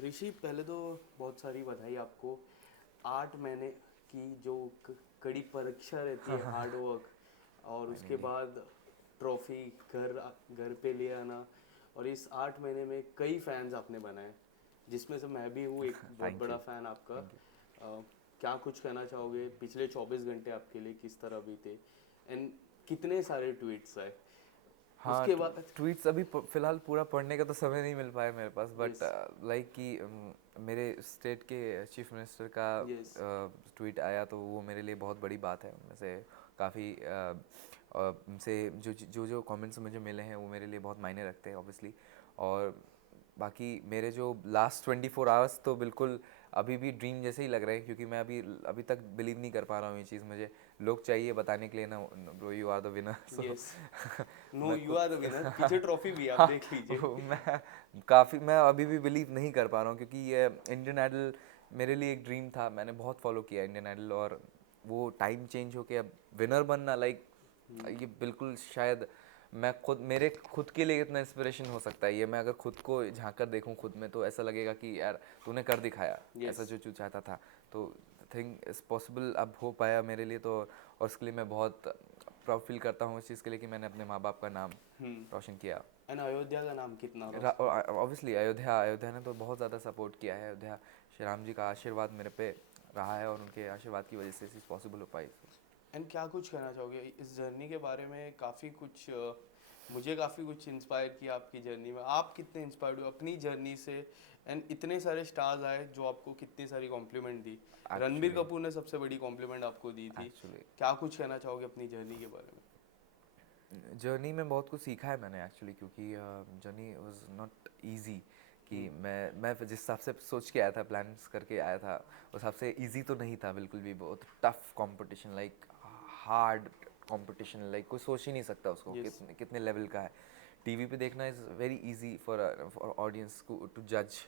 ऋषि, पहले तो बहुत सारी बधाई आपको। 8 महीने की जो कड़ी परीक्षा रहती है, हार्ड वर्क, और उसके फाइनली। बाद ट्रॉफी घर पे ले आना, और इस 8 महीने में कई फैंस आपने बनाए, जिसमें से मैं भी हूँ एक बहुत थैंक बड़ा यू। फ़ैन आपका। Thank you. क्या कुछ कहना चाहोगे, पिछले 24 घंटे आपके लिए किस तरह बीते, एंड कितने सारे ट्वीट्स आए हाँ, उसके बाद? ट्वीट्स अभी फिलहाल पूरा पढ़ने का तो समय नहीं मिल पाया मेरे पास, बट यस। लाइक कि मेरे स्टेट के चीफ मिनिस्टर का यस। ट्वीट आया तो वो मेरे लिए बहुत बड़ी बात है। उनमें से काफ़ी उनसे जो कमेंट्स मुझे मिले हैं वो मेरे लिए बहुत मायने रखते हैं ऑब्वियसली। और बाकी मेरे जो लास्ट 24 आवर्स तो बिल्कुल अभी भी ड्रीम जैसे ही लग रहे हैं, क्योंकि मैं अभी अभी तक बिलीव नहीं कर पा रहा हूँ ये चीज़। मुझे लोग चाहिए बताने के लिए ना, bro you are the winner. So yes. No, मैं यू खुद आर द विनर। पीछे ट्रॉफी भी है, आप हाँ, देख लीजिए। मैं अभी भी बिलीव नहीं कर पा रहा हूँ, क्योंकि ये इंडियन आइडल मेरे लिए एक ड्रीम था। मैंने बहुत फॉलो किया इंडियन आइडल, और वो टाइम चेंज होके अब विनर बनना, लाइक ये बिल्कुल शायद मैं खुद मेरे खुद के लिए इतना इंस्पिरेशन हो सकता है ये। मैं अगर खुद को झांक कर देखूं खुद में, तो ऐसा लगेगा कि यार तूने कर दिखाया यस। ऐसा जो तू चाहता था। तो थिंक इज पॉसिबल अब हो पाया मेरे लिए, तो और उसके लिए मैं बहुत प्राउड फील करता हूँ इस चीज़ के लिए कि मैंने अपने माँ बाप का नाम रोशन किया। एंड अयोध्या का नाम कितना रोशन? ऑब्वियसली अयोध्या ने तो बहुत ज़्यादा सपोर्ट किया है। अयोध्या, श्री राम जी का आशीर्वाद मेरे पे रहा है, और उनके आशीर्वाद की वजह से ये चीज़ पॉसिबल हो पाई। एंड क्या कुछ कहना चाहोगे इस जर्नी के बारे में? काफ़ी कुछ मुझे काफ़ी कुछ इंस्पायर किया आपकी जर्नी में। आप कितने इंस्पायर्ड हुए अपनी जर्नी से? एंड इतने सारे स्टार्स आए जो आपको कितनी सारी कॉम्प्लीमेंट दी। रणबीर एक्चुअली कपूर ने सबसे बड़ी कॉम्प्लीमेंट आपको दी थी। एक्चुअली क्या कुछ कहना चाहोगे अपनी जर्नी के बारे में? जर्नी में बहुत कुछ सीखा है मैंने एक्चुअली, क्योंकि जर्नी वाज नॉट इजी। कि मैं जिस हिसाब से सोच के आया था, प्लान्स करके आया था, उस हिसाब से इजी तो नहीं था बिल्कुल भी। बहुत tough competition, like hard competition, like कोई सोच ही नहीं सकता उसको यस। कितने कितने लेवल का है। टीवी पे देखना is very easy for audience को टू जज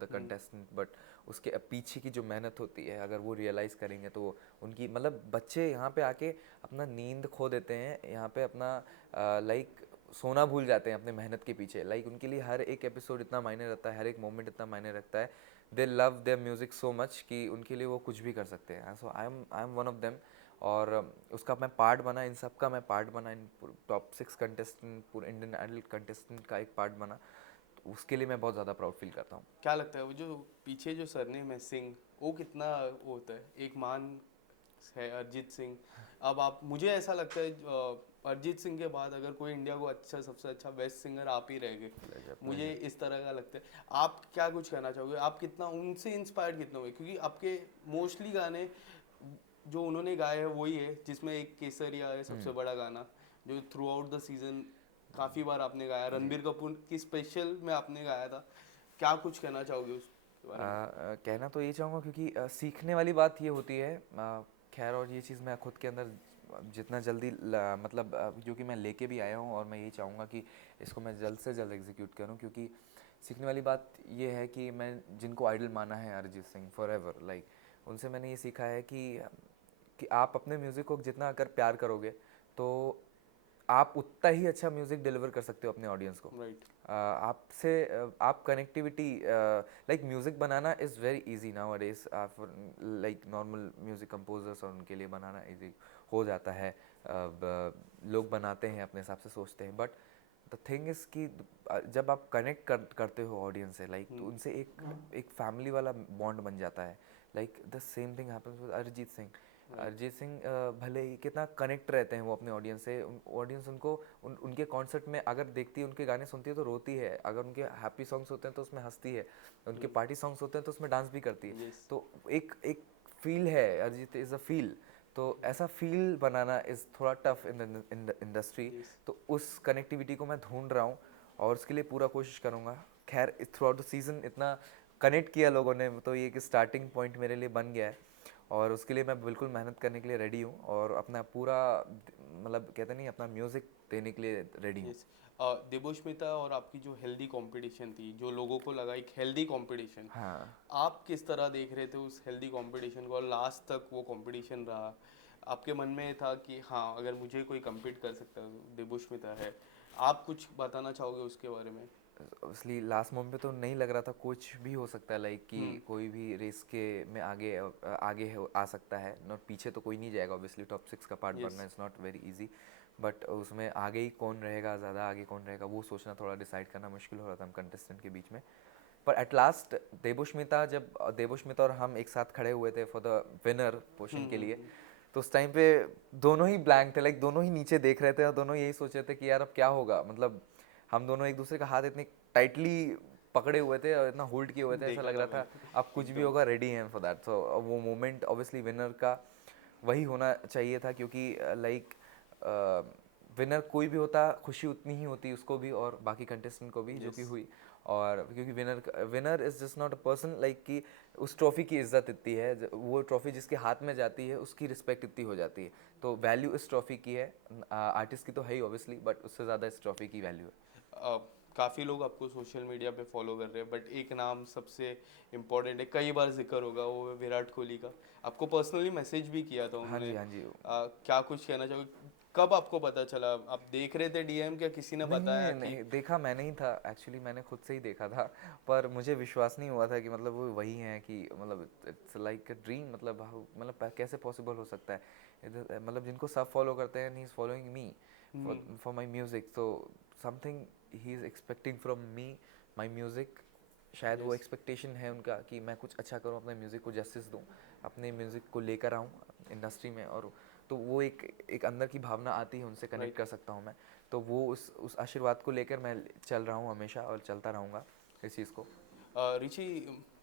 द कंटेस्टेंट, बट उसके पीछे की जो मेहनत होती है, अगर वो रियलाइज़ करेंगे तो उनकी मतलब बच्चे यहाँ पे आके अपना नींद खो देते हैं, यहाँ पे अपना लाइक सोना भूल जाते हैं अपने मेहनत के पीछे। लाइक उनके लिए हर एक एपिसोड इतना मायने रखता है, हर एक मोमेंट इतना मायने रखता है। They love their music so much कि उनके लिए वो कुछ भी कर सकते हैं। So I am one of them. और उसका मैं पार्ट बना, इन सब का मैं पार्ट बना, इन टॉप 6 कंटेस्टेंट, पूरे इंडियन आइडल कंटेस्टेंट का एक पार्ट बना। तो उसके लिए मैं बहुत ज़्यादा प्राउड फील करता हूँ। क्या लगता है वो जो पीछे जो सरनेम है सिंह, वो कितना वो होता है? एक मान है अरिजीत सिंह। अब आप, मुझे ऐसा लगता है अरिजीत सिंह के बाद अगर कोई इंडिया को अच्छा, सबसे अच्छा बेस्ट सिंगर आप ही रह गए। प्लेजर मुझे प्लेजर। इस तरह का लगता है। आप क्या कुछ कहना चाहोगे? आप कितना उनसे इंस्पायर्ड कितना हुए? क्योंकि आपके मोस्टली गाने जो उन्होंने गाए हैं वही है, जिसमें एक केसरिया है सबसे बड़ा गाना, जो थ्रू आउट द सीजन काफ़ी बार आपने गाया। जी। रणबीर कपूर की स्पेशल में आपने गाया था। क्या कुछ कहना चाहोगे उसके बारे में? कहना तो ये चाहूँगा, क्योंकि सीखने वाली बात ये होती है। खैर, और ये चीज़ मैं खुद के अंदर जितना जल्दी मतलब जो कि मैं लेके भी आया हूँ, और मैं ये चाहूँगा कि इसको मैं जल्द से जल्द एग्जीक्यूट करूँ। क्योंकि सीखने वाली बात ये है कि मैं जिनको आइडल माना है Arijit Singh for ever, like उनसे मैंने ये सीखा है कि आप अपने म्यूज़िक को जितना अगर प्यार करोगे, तो आप उतना ही अच्छा म्यूज़िक डिलीवर कर सकते हो अपने ऑडियंस को। राइट। आपसे आप connectivity, like music banana is very easy now अडेज, लाइक नॉर्मल म्यूज़िक कंपोजर्स, और उनके लिए बनाना इजी हो जाता है। लोग बनाते हैं अपने हिसाब से सोचते हैं, बट द थिंग इज़ कि जब आप कनेक्ट करते हो ऑडियंस से, लाइक तो उनसे एक एक फैमिली वाला बॉन्ड बन जाता है। Like the same thing happens with Arijit Singh. Right. Arijit Singh भले ही कितना कनेक्ट रहते हैं वो अपने ऑडियंस से, ऑडियंस उनको उनके कॉन्सर्ट में अगर देखती है, उनके गाने सुनती है तो रोती है, अगर उनके हैप्पी सॉन्ग्स होते हैं तो उसमें हंसती है, उनके पार्टी सॉन्ग्स होते हैं तो उसमें डांस भी करती है। यस। तो एक एक फील है, अरिजीत इज़ अ फील। तो ऐसा फील बनाना इज़ थोड़ा tough in the industry. Yes. तो उस कनेक्टिविटी को मैं ढूंढ रहा हूँ, और उसके लिए पूरा कोशिश करूँगा। खैर, थ्रू आउट द सीज़न इतना कनेक्ट किया लोगों ने, तो ये एक स्टार्टिंग पॉइंट मेरे लिए बन गया है, और उसके लिए मैं बिल्कुल मेहनत करने के लिए रेडी हूँ, और अपना पूरा मतलब कहते नहीं, अपना म्यूज़िक देने के लिए रेडी हूँ। यस। देवोष्मिता और आपकी जो हेल्दी कंपटीशन थी, जो लोगों को लगा एक हेल्दी कंपटीशन, हाँ। आप किस तरह देख रहे थे उस हेल्दी कंपटीशन को? और लास्ट तक वो कंपटीशन रहा, आपके मन में था कि हाँ, अगर मुझे कोई compete कर सकता है तो देवोष्मिता है। आप कुछ बताना चाहोगे उसके बारे में? ऑब्वियसली लास्ट मोमेंट पे तो नहीं लग रहा था, कुछ भी हो सकता है, लाइक कि कोई भी रेस के में आ सकता है, नॉट पीछे तो कोई नहीं जाएगा ऑब्वियसली, टॉप 6 का पार्ट बनना is not very easy, but उसमें आगे ही कौन रहेगा, ज़्यादा आगे कौन रहेगा वो सोचना, थोड़ा डिसाइड करना मुश्किल हो रहा था हम कंटेस्टेंट के बीच में। पर एट लास्ट देवोष्मिता और हम एक साथ खड़े हुए थे फॉर द विनर पोजीशन के लिए, तो उस टाइम पे दोनों ही ब्लैंक थे, लाइक दोनों ही नीचे देख रहे थे और दोनों यही सोच रहे थे कि यार अब क्या होगा, मतलब हम दोनों एक दूसरे का हाथ इतने टाइटली पकड़े हुए थे और इतना होल्ड किए हुए थे, ऐसा देखा लग था रहा था मैंने अब कुछ भी होगा, रेडी हैं फॉर दैट। सो वो मोमेंट ऑब्वियसली विनर का वही होना चाहिए था, क्योंकि लाइक विनर कोई भी होता खुशी उतनी ही होती उसको भी और बाकी कंटेस्टेंट को भी, जो कि हुई। और क्योंकि winner is just not a person, like कि उस ट्रॉफी की इज्जत इतनी है, वो ट्रॉफी जिसके हाथ में जाती है उसकी रिस्पेक्ट इतनी हो जाती है, तो वैल्यू इस ट्रॉफी की है, आर्टिस्ट की तो है ही ऑब्वियसली, बट उससे ज़्यादा इस ट्रॉफी की वैल्यू है। काफ़ी लोग आपको सोशल मीडिया पे फॉलो कर रहे हैं, बट एक नाम सबसे इम्पोर्टेंट है, कई बार जिक्र होगा, वो है विराट कोहली का। आपको पर्सनली मैसेज भी किया था हाँ उन्होंने। जी, हाँ जी। क्या कुछ कहना चाहोगे, कब आपको पता चला, आप देख रहे थे डीएम, क्या किसी ने नहीं बताया नहीं कि? नहीं, देखा मैंने ही था एक्चुअली, मैंने खुद से ही देखा था, पर मुझे विश्वास नहीं हुआ था कि मतलब वो वही हैं, कि मतलब इट्स लाइक अ ड्रीम, मतलब मतलब कैसे पॉसिबल हो सकता है, मतलब जिनको सब फॉलो करते हैं, he is following me for my music, तो something he is expecting from me, my music, शायद वो यस, एक्सपेक्टेशन है उनका कि मैं कुछ अच्छा करूं, अपने म्यूज़िक को जस्टिस दूं, अपने म्यूज़िक को लेकर आऊं इंडस्ट्री में, और तो वो एक अंदर की भावना आती है, उनसे कनेक्ट राइट। कर सकता हूं मैं, तो वो उस आशीर्वाद को लेकर मैं चल रहा हूँ हमेशा और चलता रहूँगा इस चीज़ को। Richie,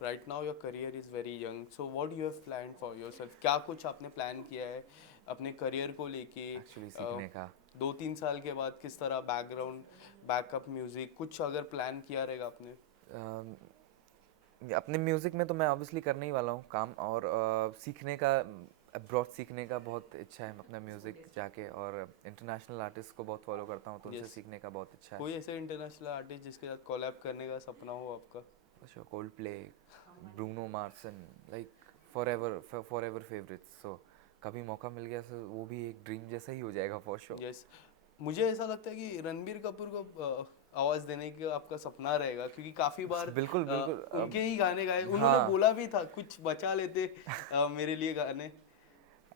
right now your career is very young, so what you have plan for yourself, क्या कुछ आपने प्लान किया है अपने करियर को लेके? एक्चुअली सीखने का 2-3 साल के बाद किस तरह बैकग्राउंड, बैकअप म्यूजिक कुछ अगर प्लान किया रहेगा आपने? अम, अपने म्यूज़िक में तो मैं ऑब्वियसली करने ही वाला हूँ काम, और सीखने का, अब्रॉड सीखने का बहुत इच्छा है, अपना म्यूज़िक जाके, और इंटरनेशनल आर्टिस्ट को बहुत फॉलो करता हूँ, तो उनसे यस, सीखने का बहुत इच्छा है। कोई ऐसे इंटरनेशनल आर्टिस्ट जिसके साथ कोलैब करने का सपना हो आपका? अच्छा, Coldplay, Bruno Mars, like forever favourites, so कभी मौका मिल गया तो वो भी एक ड्रीम जैसा ही हो जाएगा फॉर श्योर। यस, मुझे ऐसा लगता है कि रणबीर कपूर को आवाज़ देने का आपका सपना रहेगा, क्योंकि काफ़ी बार बिल्कुल बिल्कुल। उनके ही गाने गाए, उन्होंने हाँ, बोला भी था कुछ बचा लेते मेरे लिए गाने,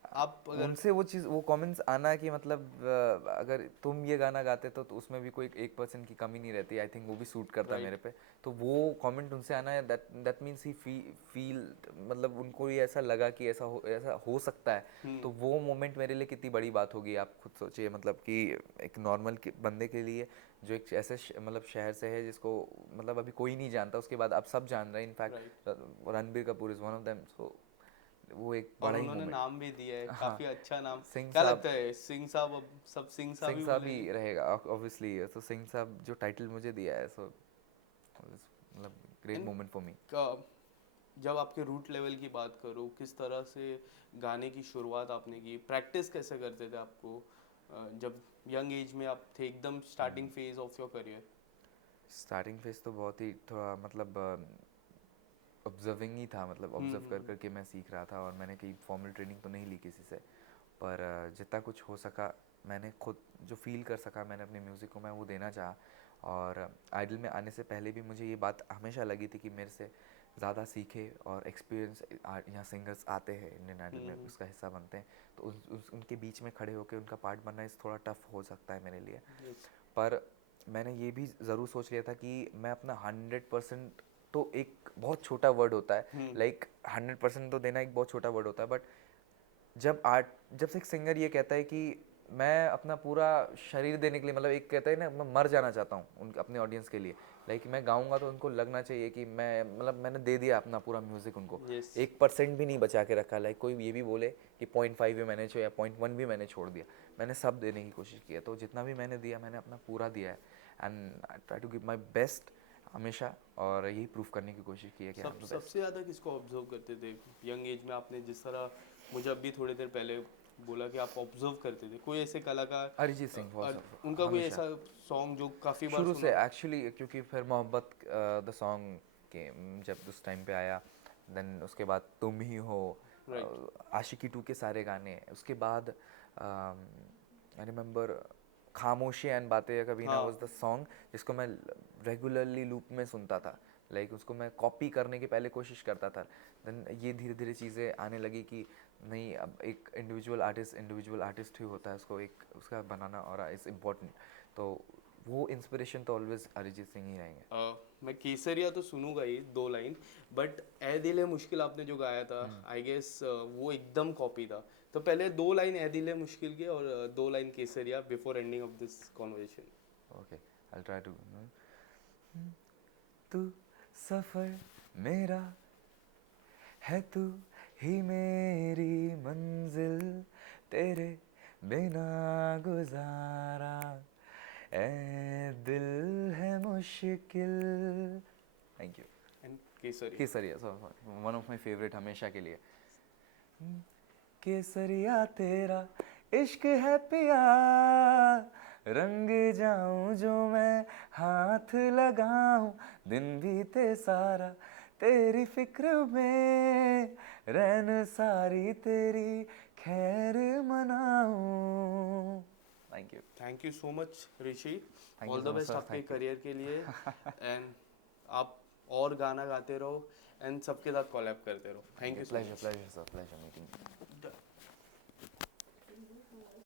आप अगर। उनसे वो चीज़, वो कमेंट्स आना कि मतलब अगर तुम ये गाना गाते तो उसमें भी कोई 1% की कमी नहीं रहती, आई थिंक वो भी सूट करता है मेरे राइट। पे, तो वो कमेंट उनसे आना है, दैट मीन्स ही फील, मतलब उनको ये ऐसा लगा कि ऐसा हो सकता है, तो वो मोमेंट मेरे लिए कितनी बड़ी बात होगी, आप खुद सोचिए, मतलब कि एक नॉर्मल बंदे के लिए, जो एक ऐसे मतलब शहर से है जिसको मतलब अभी कोई नहीं जानता, उसके बाद अब सब जान रहे हैं, right. In fact Ranbir Kapoor is one of them, so वो एक और बड़ा ही उन्होंने मोमेंट। नाम भी दिया है, हाँ, काफी अच्छा नाम। सिंह क्या साहब। लगता है, सिंह साहब अब सब सिंह साहब सिंह ही साहब बोलेंगे? ही रहेगा ऑब्वियसली, तो सिंह साहब जो टाइटल मुझे दिया है, सो मतलब great end moment for me. जब आपके रूट लेवल की बात करो, किस तरह से गाने की शुरुआत आपने की, प्रैक्टिस कैसे करते थे आपको, जब यंग एज में आप थे, एकदम starting phase of your career? Starting phase तो बहुत ही थोड़ा मतलब ऑब्जर्विंग ही था, मतलब ऑब्जर्व कर करके मैं सीख रहा था, और मैंने कहीं फॉर्मल ट्रेनिंग तो नहीं ली किसी से, पर जितना कुछ हो सका मैंने खुद जो फील कर सका, मैंने अपने म्यूज़िक को मैं वो देना चाहा। और आइडल में आने से पहले भी मुझे ये बात हमेशा लगी थी कि मेरे से ज़्यादा सीखे और एक्सपीरियंस यहाँ सिंगर्स आते हैं इंडियन आइडल में, उसका हिस्सा बनते हैं, तो उनके बीच में खड़े होकर उनका पार्ट बनना इस थोड़ा टफ हो सकता है मेरे लिए, यस। पर मैंने ये भी ज़रूर सोच लिया था कि मैं अपना 100%, तो एक बहुत छोटा वर्ड होता है, लाइक 100% तो देना एक बहुत छोटा वर्ड होता है, बट जब से एक सिंगर ये कहता है कि मैं अपना पूरा शरीर देने के लिए, मतलब एक कहता है ना, मैं मर जाना चाहता हूँ उनके अपने ऑडियंस के लिए, लाइक मैं गाऊंगा तो उनको लगना चाहिए कि मैं मतलब मैंने दे दिया अपना पूरा म्यूज़िक उनको, यस। 1% भी नहीं बचा के रखा, लाइक कोई ये भी बोले कि 0.5 भी मैंने छोड़ा या 0.1 भी मैंने छोड़ दिया, मैंने सब देने की कोशिश की है, तो जितना भी मैंने दिया मैंने अपना पूरा दिया है, and I try to give my best हमेशा, और यही प्रूफ करने की कोशिश की है कि आई एम द बेस्ट। सबसे ज़्यादा किसको ऑब्जर्व करते थे यंग एज में? आपने जिस तरह मुझे अभी थोड़ी देर पहले बोला कि आप ऑब्जर्व करते थे, कोई ऐसे कलाकार, अरिजीत सिंह उनका कोई हमेशा, ऐसा सॉन्ग जो काफ़ी बार शुरू सुना से हो? एक्चुअली, क्योंकि फिर मोहब्बत द सॉन्ग के जब उस टाइम पे आया, देन उसके बाद तुम ही हो, राइट। आशिकी 2 के सारे गाने, उसके बाद आई रिमेम्बर खामोशी एंड बातें कभी ना हाँ। वाज द सॉन्ग जिसको मैं रेगुलरली लूप में सुनता था, लाइक उसको मैं कॉपी करने की पहले कोशिश करता था, देन ये धीरे धीरे चीज़ें आने लगी कि नहीं, अब एक इंडिविजुअल आर्टिस्ट ही होता है, उसको एक उसका बनाना और इज़ इम्पोर्टेंट, तो वो इंस्पिरेशन तो ऑलवेज अरिजीत सिंह ही रहेंगे। मैं केसरिया तो सुनूंगा ही 2 लाइन, बट ए दिल है मुश्किल आपने जो गाया था, आई गेस वो एकदम कॉपी था। तो पहले 2 लाइन ए दिल है मुश्किल के और 2 line Kesariya before ending of this conversation. Okay, I try to. तू सफर मेरा है, तू ही मेरी मंजिल, तेरे बिना गुजारा ए दिल है मुश्किल। Thank you. And Kesariya. Kesariya, sorry, one of my favourite हमेशा के लिए। केसरिया तेरा इश्क है पिया, रंग जाऊं जो मैं हाथ लगाऊं, दिन बीते सारा तेरी फिक्र में, रैन सारी तेरी खैर मनाऊं। Thank you so much Rishi, Thank all you the so much, best sir. आपके Thank you. करियर के लिए। एंड आप और गाना गाते रहो एंड सबके साथ कोलैब करते रहो। Thank you so Pleasure, much. pleasure, sir. Pleasure meeting you.